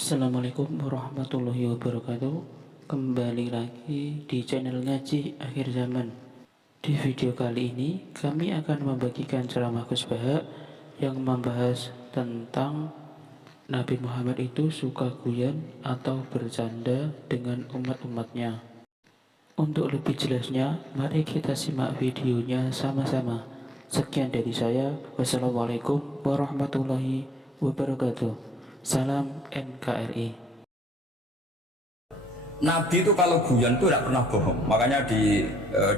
Assalamualaikum warahmatullahi wabarakatuh. Kembali lagi di channel Ngaji Akhir Zaman. Di video kali ini kami akan membagikan ceramah Gus Baha yang membahas tentang Nabi Muhammad itu suka guyon atau bercanda dengan umat-umatnya. Untuk lebih jelasnya, mari kita simak videonya sama-sama. Sekian dari saya. Wassalamualaikum warahmatullahi wabarakatuh. Salam NKRI. Nabi itu kalau guyon itu tidak pernah bohong. Makanya di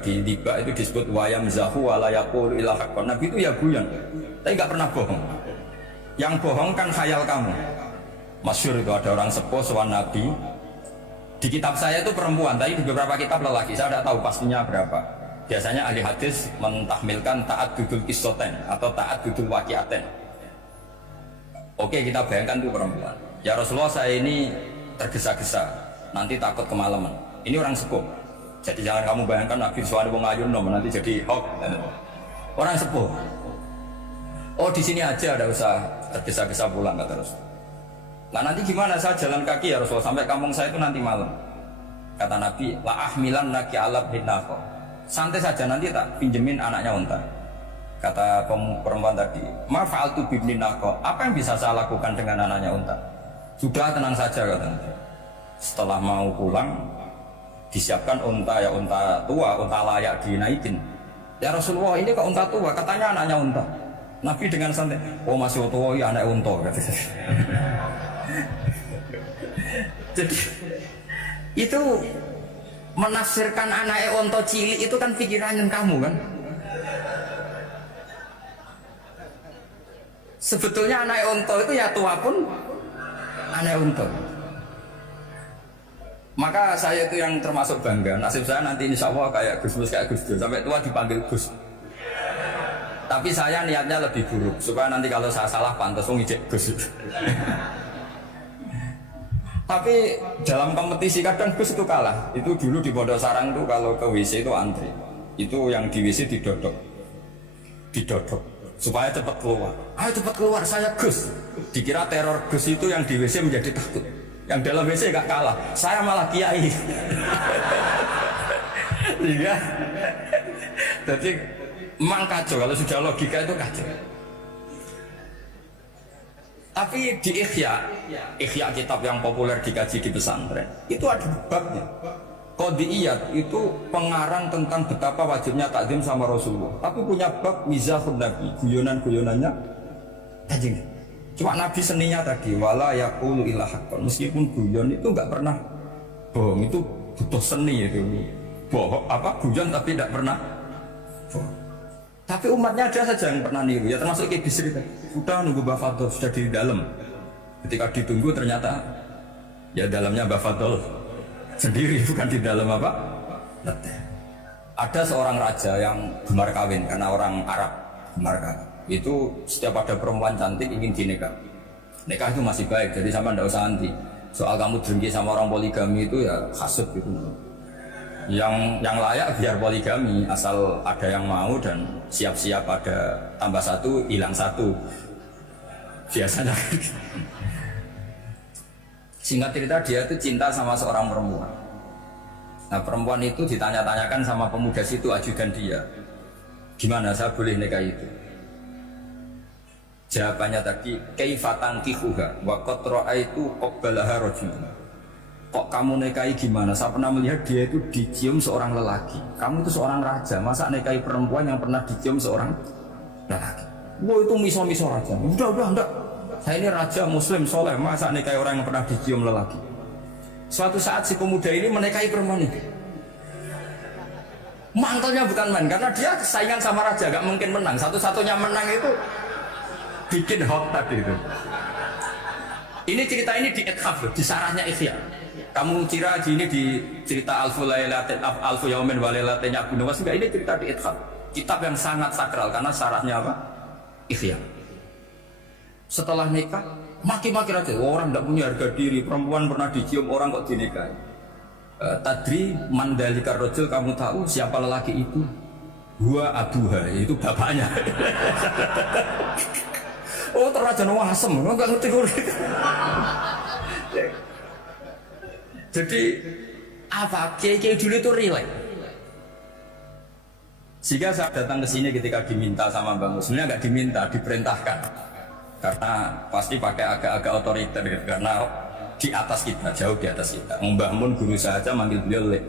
tiba itu disebut wayam zahu walayakul ilahakon. Nabi itu ya guyon, tapi nggak pernah bohong. Yang bohong kan khayal kamu. Masyhur itu ada orang sepuh soal Nabi. Di kitab saya itu perempuan, tapi di beberapa kitab lelaki. Saya tidak tahu pastinya berapa. Biasanya ahli hadis mentahmilkan taat dudul kisoten atau taat dudul wakiaten. Oke, kita bayangkan itu perempuan. Ya Rasulullah, saya ini tergesa-gesa, nanti takut kemalaman. Ini orang sepuh. Jadi jangan kamu bayangkan Nabi suami wong ayu nom nanti jadi hoax. Orang sepuh. Oh, di sini aja, ada usah tergesa-gesa pulang kata Rasul. Nah nanti gimana, saya jalan kaki ya Rasulullah sampai kampung saya itu nanti malam. Kata Nabi, la ahmilan naki alab binako. Santai saja, nanti tak pinjemin anaknya unta. Kata perempuan tadi, ma fa'altu bibni nako, apa yang bisa saya lakukan dengan anaknya unta? Sudah, tenang saja katanya. Setelah mau pulang, disiapkan unta, ya unta tua, unta layak dinaikin. Ya Rasulullah, ini kok unta tua? Katanya anaknya unta. Nabi dengan santai, oh masih tua, ya anak unta. Jadi itu menafsirkan anaknya unta cilik itu kan pikirannya kamu kan? Sebetulnya anak unta itu ya tua pun anak unta. Maka saya itu yang termasuk bangga. Nasib saya nanti insya Allah kayak Gus kayak Gus Dur, sampai tua dipanggil Gus. Tapi saya niatnya lebih buruk supaya nanti kalau saya salah pantas ngijek Gus. Tapi dalam kompetisi kadang Gus itu kalah. Itu dulu di Pondok Sarang tuh kalau ke WC itu antri. Itu yang di WC didodok supaya cepat keluar. Ayo cepat keluar, saya Gus. Dikira teror Gus itu yang di WC menjadi takut. Yang dalam WC gak kalah, saya malah kiai. Iya. Jadi memang kacau, kalau sudah logika itu kacau. Tapi di Ihya kitab yang populer dikaji di pesantren, itu ada babnya. Qodiyat itu pengarang tentang betapa wajibnya takzim sama Rasulullah. Tapi punya bab mizahun Nabi, guyonan-guyonannya tajing. Cuma Nabi seninya tadi wala yaqulu illa haqqan. Meskipun guyon itu enggak pernah bohong, itu butuh seni itu. Bohong apa guyon tapi tidak pernah bohong. Tapi umatnya ada saja yang pernah niru, ya termasuk Ki Bisri tadi. Sudah nunggu Bafadol, sudah di dalam. Ketika ditunggu ternyata ya dalamnya Bafadol sendiri, bukan di dalam apa? Letih. Ada seorang raja yang gemar kawin karena orang Arab gemar kawin. Itu setiap ada perempuan cantik ingin dinikah. Nikah itu masih baik, jadi sama ndak usah anti. Soal kamu dengki sama orang poligami itu ya hasut gitu. Yang layak biar poligami asal ada yang mau dan siap-siap ada tambah satu hilang satu. Biasanya. Singkat cerita dia itu cinta sama seorang perempuan. Nah perempuan itu ditanya-tanyakan sama pemuda situ ajudan dia, gimana saya boleh nikah itu? Jawabannya tadi kaifatan kihuha wa qad ra'aitu qabbalaha rajul. Kok kamu nikahi gimana? Saya pernah melihat dia itu dicium seorang lelaki. Kamu itu seorang raja, masa nikahi perempuan yang pernah dicium seorang lelaki? Wah itu miso-miso raja. Udah enggak. Saya ini raja muslim soleh, masa nikahi orang yang pernah dicium lelaki? Suatu saat si pemuda ini menikahi perempuan itu. Mantelnya bukan main, karena dia saingan sama raja, gak mungkin menang. Satu-satunya menang itu bikin hot tadi itu. Ini cerita ini di Ithaf, di sarahnya Ihya. Kamu kira ini di cerita Alfu Yaumin wa Lailatin Abu Nawas, enggak, ini cerita di Ithaf. Kitab yang sangat sakral karena sarahnya apa? Ihya. Setelah nikah, maki-maki raja, orang tidak punya harga diri, perempuan pernah dicium orang kok dinikahi. Tadri mandalikar rojul, kamu tahu siapa lelaki itu? Gua abuha, itu bapaknya. Oh terlalu wasem, enggak ngerti. Jadi apa? Kiai dulu itu rileks. Sehingga saya datang ke sini ketika diminta sama Mbak Mus, sebenarnya nggak diminta, diperintahkan. Karena pasti pakai agak-agak otoriter, gitu. Karena di atas kita, jauh di atas kita. Mbah Mun guru saya aja manggil beliau Lek.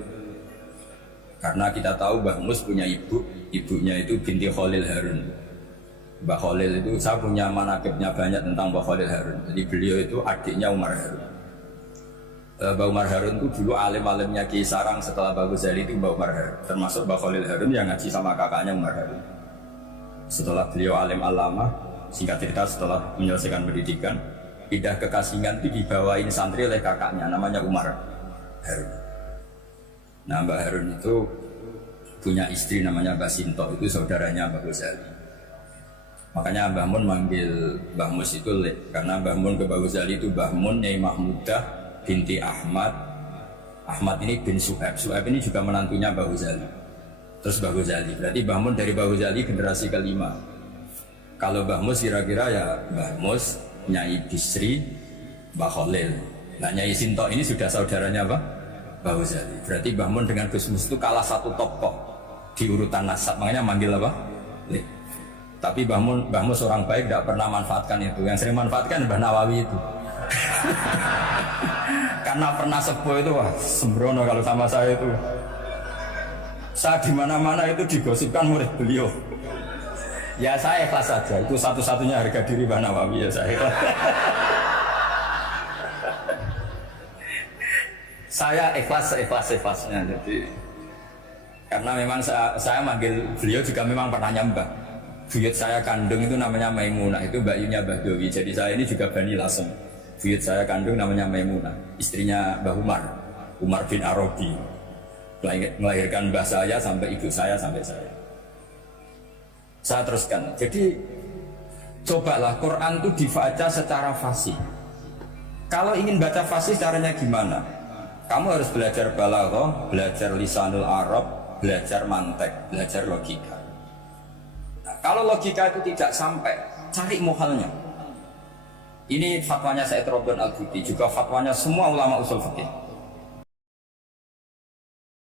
Karena kita tahu Mbah Mus punya ibu, ibunya itu binti Khalil Harun. Mbah Khalil itu, saya punya manakibnya banyak tentang Mbah Khalil Harun. Jadi beliau itu adiknya Umar Harun. Mbah Umar Harun itu dulu alim-alimnya Ki Sarang, setelah Mbah Ghazali itu Mbah Umar Harun. Termasuk Mbah Khalil Harun yang ngaji sama kakaknya Umar Harun. Setelah beliau alim alama, singkat cerita setelah menyelesaikan pendidikan, pindah ke Kasingan itu dibawain santri oleh kakaknya namanya Umar Harun. Nah Mbah Harun itu punya istri namanya Mbah Sinto, itu saudaranya Mbah Ghazali. Makanya Mbah Mun manggil Mbah Mus itu Lek, karena Mbah Mun ke Mbah Ghazali itu Mbah Mun Nyai Mahmudah binti Ahmad. Ahmad ini bin Suhaib. Suhaib ini juga menantunya Mbah Ghazali. Terus Mbah Ghazali, berarti Mbah Mun dari Mbah Ghazali generasi kelima. Kalau Mbah Mus kira-kira ya Mbah Mus, Nyai Bisri, Mbah Khalil. Nah Nyai Sinto ini sudah saudaranya apa? Mbah Ghazali. Berarti Mbah Mun dengan Gus Mus itu kalah satu tokoh di urutan nasab, makanya manggil apa? Lek. Tapi Mbah Mus orang baik, tidak pernah manfaatkan itu. Yang sering manfaatkan Mbah Nawawi itu. Karena pernah sepuh itu, wah sembrono kalau sama saya itu. Saya di mana-mana itu digosipkan murid beliau. Ya saya ikhlas saja, itu satu-satunya harga diri Mbah Nawawi, ya saya ikhlas. Saya ikhlasnya, jadi karena memang saya manggil beliau juga memang pernah nyembah. Buyut saya kandung itu namanya Maimunah, itu Mbak Yunya Mbah Dowi. Jadi saya ini juga Bani Lasem. Buyut saya kandung namanya Maimunah, istrinya Mbah Umar bin Arabi. Melahirkan mbah saya sampai ibu saya sampai saya. Saya teruskan. Jadi cobalah Quran itu dibaca secara fasih. Kalau ingin baca fasih caranya gimana? Kamu harus belajar balaghah, belajar lisanul Arab, belajar mantek, belajar logika. Nah, kalau logika itu tidak sampai, cari muhalnya. Ini fatwanya Said Robdon Al-Buti, juga fatwanya semua ulama usul fikih.